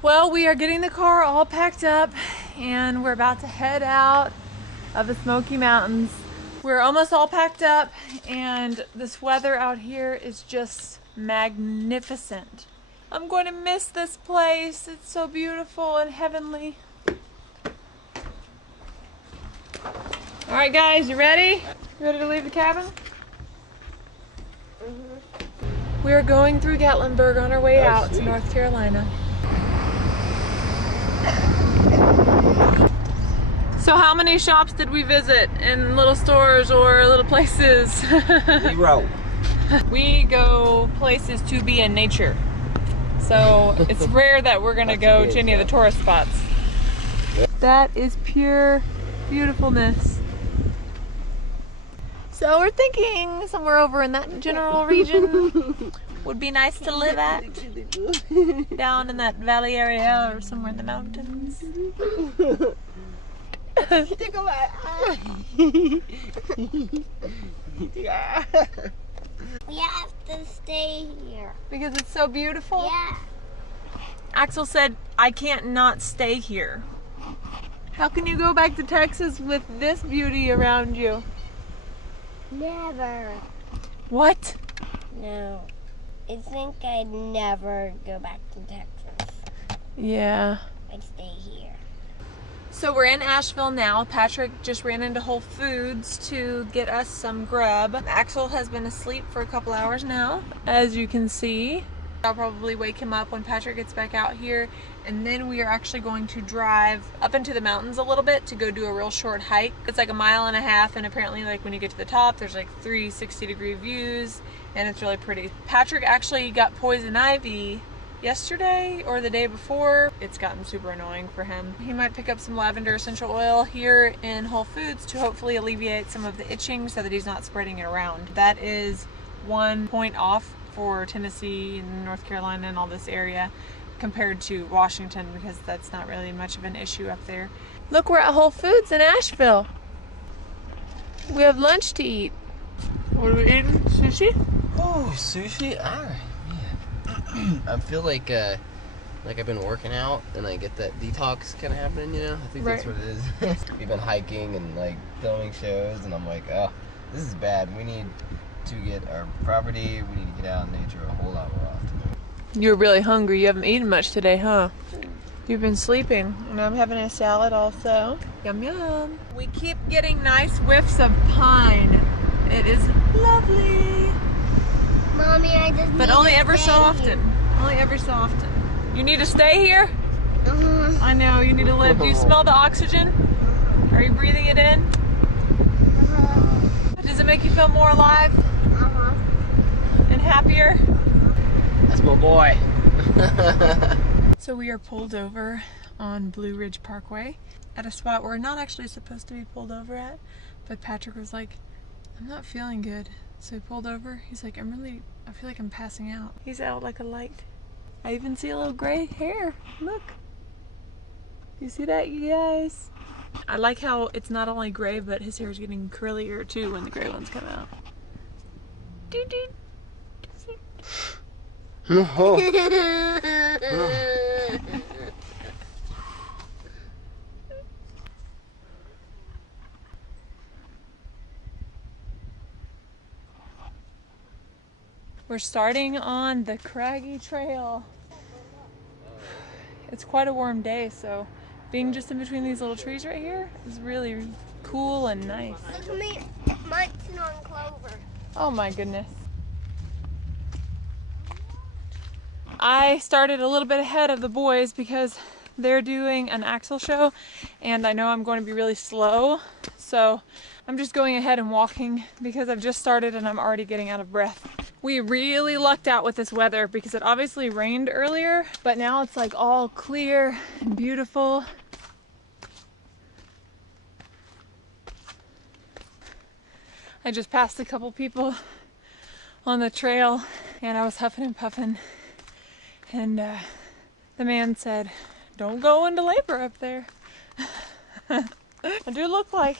Well, we are getting the car all packed up and we're about to head out of the Smoky Mountains. We're almost all packed up and this weather out here is just magnificent. I'm going to miss this place. It's so beautiful and heavenly. All right, guys, you ready? You ready to leave the cabin? We are going through Gatlinburg on our way out to North Carolina. So how many shops did we visit in little stores or little places? 0. We go places to be in nature. So it's rare that we're gonna go to any of the tourist spots. That is pure beautifulness. So we're thinking somewhere over in that general region would be nice to live at. Down in that valley area or somewhere in the mountains. We have to stay here. Because it's so beautiful? Yeah. Axel said, I can't not stay here. How can you go back to Texas with this beauty around you? Never. What? No. I think I'd never go back to Texas. Yeah. I'd stay here. So we're in Asheville now. Patrick just ran into Whole Foods to get us some grub. Axel has been asleep for a couple hours now, as you can see. I'll probably wake him up when Patrick gets back out here, and then we are actually going to drive up into the mountains a little bit to go do a real short hike. It's like 1.5 miles, and apparently like when you get to the top there's like 360-degree views and it's really pretty. Patrick actually got poison ivy yesterday or the day before. It's gotten super annoying for him. He might pick up some lavender essential oil here in Whole Foods to hopefully alleviate some of the itching so that he's not spreading it around. That is 1 point off for Tennessee and North Carolina and all this area compared to Washington, because that's not really much of an issue up there. Look, we're at Whole Foods in Asheville. We have lunch to eat. What are we eating? Sushi? Oh, sushi? Alright, yeah. I feel like I've been working out and I get that detox kind of happening, you know? I think that's what it is. We've been hiking and like filming shows and I'm like, oh, this is bad. We need to get our property, we need to get out in nature a whole lot more often. You're really hungry. You haven't eaten much today, huh? You've been sleeping, and I'm having a salad also. Yum yum. We keep getting nice whiffs of pine. It is lovely. Mommy, I just But only ever so often. Only ever so often. You need to stay here? I know, you need to live. Do you smell the oxygen? Are you breathing it in? Does it make you feel more alive? And happier? That's my boy. So we are pulled over on Blue Ridge Parkway at a spot we're not actually supposed to be pulled over at, but Patrick was like, I'm not feeling good. So he pulled over. He's like, I feel like I'm passing out. He's out like a light. I even see a little gray hair. Look. You see that, you guys? I like how it's not only gray, but his hair is getting curlier too when the gray ones come out. Doot doot. We're starting on the craggy trail. It's quite a warm day, so being just in between these little trees right here is really cool and nice. Look at me munching on clover. Oh my goodness. I started a little bit ahead of the boys because they're doing an Axel show and I know I'm going to be really slow, so I'm just going ahead and walking because I've just started and I'm already getting out of breath. We really lucked out with this weather because it obviously rained earlier, but now it's like all clear and beautiful. I just passed a couple people on the trail and I was huffing and puffing. And the man said, don't go into labor up there. I do look like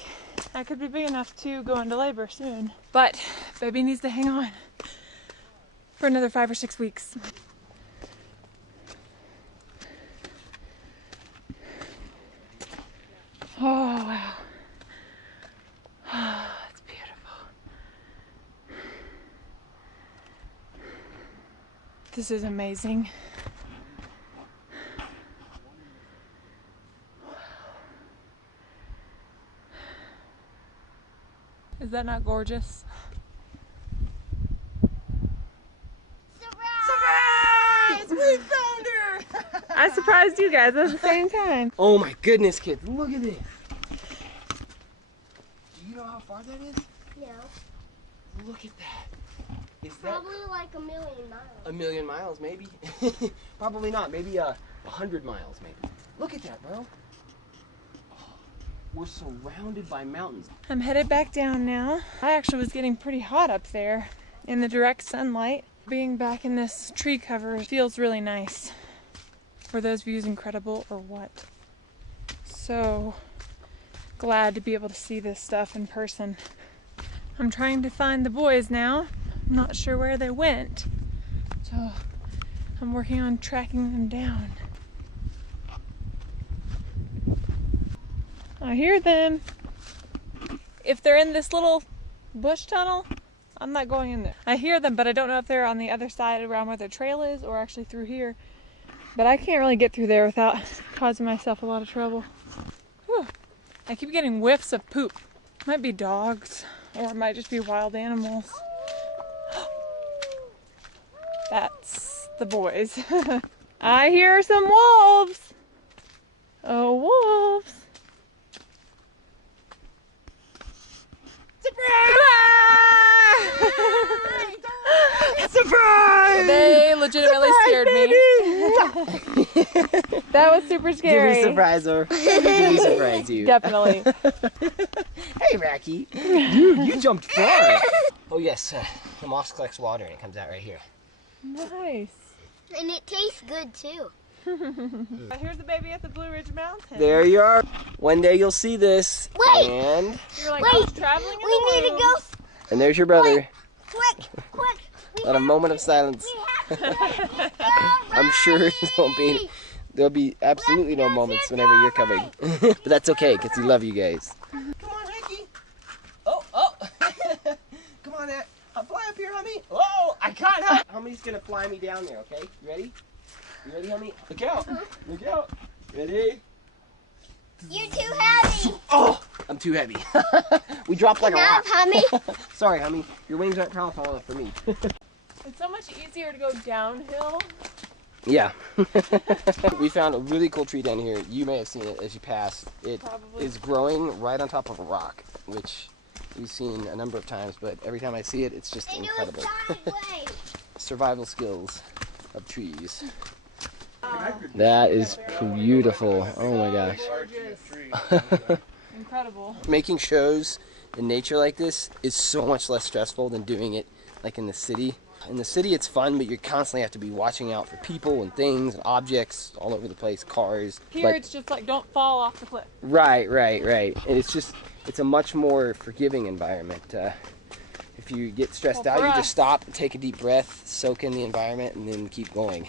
I could be big enough to go into labor soon. But baby needs to hang on for another 5 or 6 weeks. This is amazing. Is that not gorgeous? Surprise! We found her! I surprised you guys at the same time. Oh my goodness, kids, look at this. Do you know how far that is? No. Look at that. Is that Probably like a million miles. a million miles, maybe? Probably not. Maybe 100 miles, maybe. Look at that, bro. Oh, we're surrounded by mountains. I'm headed back down now. I actually was getting pretty hot up there in the direct sunlight. Being back in this tree cover feels really nice. Were those views incredible or what? So glad to be able to see this stuff in person. I'm trying to find the boys now. I'm not sure where they went. So I'm working on tracking them down. I hear them. If they're in this little bush tunnel, I'm not going in there. I hear them, but I don't know if they're on the other side around where the trail is or actually through here. But I can't really get through there without causing myself a lot of trouble. Whew. I keep getting whiffs of poop. Might be dogs, or it might just be wild animals. That's the boys. I hear some wolves. Oh, wolves. Surprise! They legitimately scared me. That was super scary. Did we surprise her? Did we surprise you? Definitely. Hey, Racky. Dude, you jumped far. Oh, yes. The moss collects water and it comes out right here. Nice. And it tastes good too. Here's the baby at the Blue Ridge Mountain. There you are. One day you'll see this. Wait. And You're like, Wait. I was traveling in We the need to woods. go and there's your brother. quick. On a moment of silence. I'm sure there'll be absolutely no moments whenever you're coming. But that's okay, because we love you guys. Come on, Ricky. Oh. Come on, I'll fly up here, honey. Oh, I can't help. Hummy's gonna fly me down there, okay? You ready? You ready, Hummy? Look out. Look out. Ready? You're too heavy. Oh, I'm too heavy. We dropped like a rock. Hummy. Sorry, Hummy. Your wings aren't powerful enough for me. It's so much easier to go downhill. Yeah. We found a really cool tree down here. You may have seen it as you passed. It Probably. is growing right on top of a rock, which we've seen a number of times, but every time I see it, it's just incredible. Survival skills of trees. That is beautiful. Oh my gosh. Incredible. Making shows in nature like this is so much less stressful than doing it like in the city. In the city it's fun, but you constantly have to be watching out for people and things and objects all over the place, cars. Here But- it's just like, don't fall off the cliff. Right. And it's a much more forgiving environment. If you get stressed Well, out, for you us- just stop, take a deep breath, soak in the environment, and then keep going.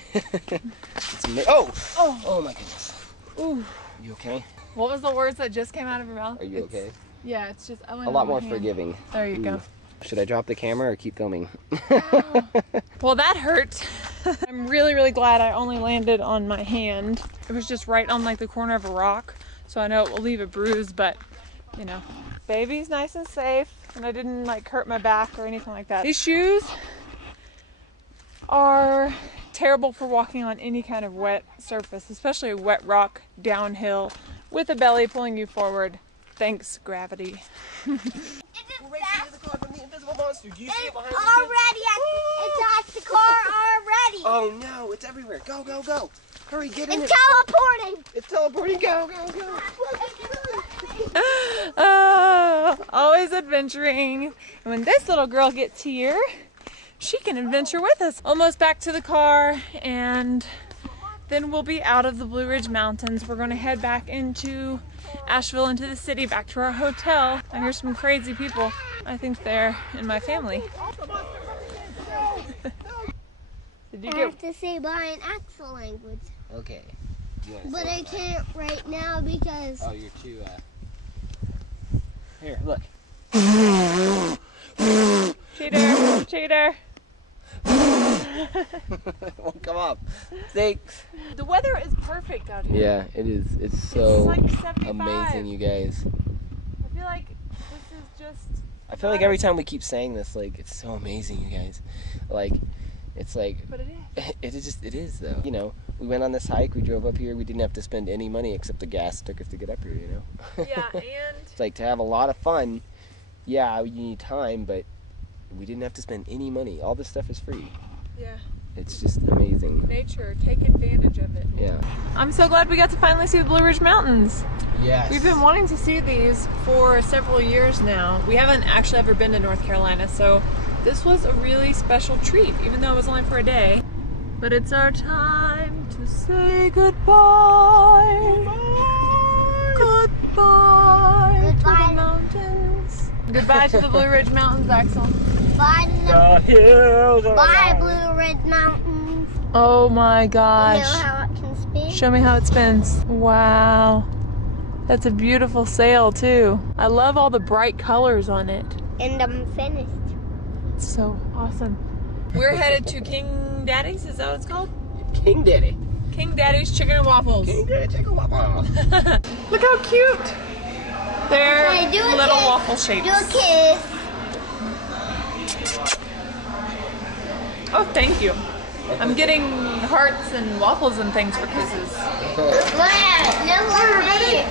Oh my goodness. Ooh. You okay? What was the words that just came out of your mouth? Are you okay? Yeah, it's just A lot more forgiving. There you go. Ooh. Should I drop the camera or keep filming? Well, that hurt. I'm really, really glad I only landed on my hand. It was just right on like the corner of a rock, so I know it will leave a bruise, but you know, baby's nice and safe, and I didn't like hurt my back or anything like that. These shoes are terrible for walking on any kind of wet surface, especially a wet rock downhill with a belly pulling you forward. Thanks, gravity. We're racing to the car from the invisible monster. Do you see it behind Already, it's at the car already. Oh no, it's everywhere. Go. Hurry, get in It's it. teleporting. It's teleporting. Go. Always adventuring. And when this little girl gets here, she can adventure with us. Almost back to the car, and then we'll be out of the Blue Ridge Mountains. We're going to head back into Asheville, into the city, back to our hotel. I hear some crazy people. I think they're in my family. Did you I get... have to say by an Axel language, Okay. You wanna but say I it? can't right now because Oh, you're too, Here, look. Cheater! Cheater! It won't come up. Thanks. The weather is perfect out here. Yeah, it is. It's so like 75. amazing, you guys. I feel like this is just... I feel like every time we keep saying this, like, it's so amazing, you guys. Like, it's like... But it is. It is, though. You know, we went on this hike, we drove up here, we didn't have to spend any money except the gas it took us to get up here, you know? Yeah, and... It's like, to have a lot of fun, yeah, you need time, but we didn't have to spend any money. All this stuff is free. Yeah. It's just amazing. Nature, take advantage of it. Yeah. I'm so glad we got to finally see the Blue Ridge Mountains. Yes. We've been wanting to see these for several years now. We haven't actually ever been to North Carolina, so this was a really special treat, even though it was only for a day. But it's our time to say goodbye. Goodbye. Goodbye to the mountains. Goodbye to the Blue Ridge Mountains, Axel. Bye to The hills are Bye, Blue Ridge Mountains. Oh my gosh. You know how it can spin? Show me how it spins. Wow. That's a beautiful sail too. I love all the bright colors on it. And I'm finished. It's so awesome. We're headed to King Daddy's, is that what it's called? King Daddy. King Daddy's Chicken and Waffles. King Daddy, chicken waffle. Look how cute. They're Hey, do a little kiss. waffle shapes. Do a kiss. Oh, thank you. I'm getting hearts and waffles and things for kisses. Look at it. Look at me.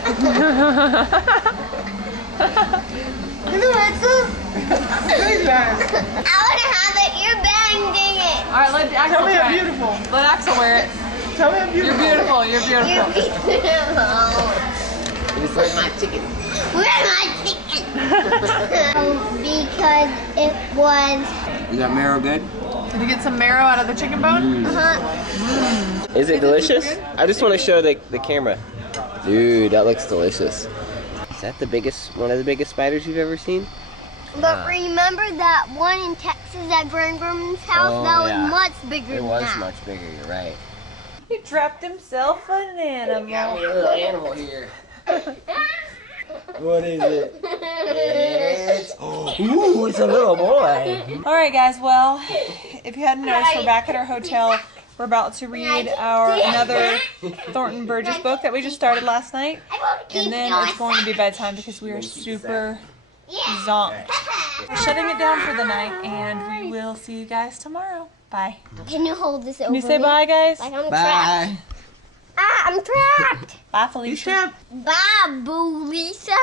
I want to have it. You're banging it. All right, let Axel try it. beautiful. Let Axel wear it. Tell me I'm You're beautiful. You're beautiful. You're beautiful. It's like my chicken. Where's my chicken? Because it was. Is that marrow good? Did you get some marrow out of the chicken bone? Is it delicious? I just want to show the camera. Dude, that looks delicious. Is that the biggest, one of the biggest spiders you've ever seen? But remember that one in Texas at Grum's house? Oh, that yeah. was much bigger It than was that. much bigger, you're right. He trapped himself an animal. Got me a little animal here. What is it? It's, ooh, it's a little boy. All right, guys. Well, if you hadn't noticed, we're back at our hotel. We're about to read another Thornton Burgess book that we just started last night, and then it's going to be bedtime because we are super zonked. We're shutting it down for the night, and we will see you guys tomorrow. Bye. Can you hold this over Can you say me? bye, guys? Like I'm trapped. Bye. Ah, I'm trapped. Bye, Felicia. Bye, Boo Lisa.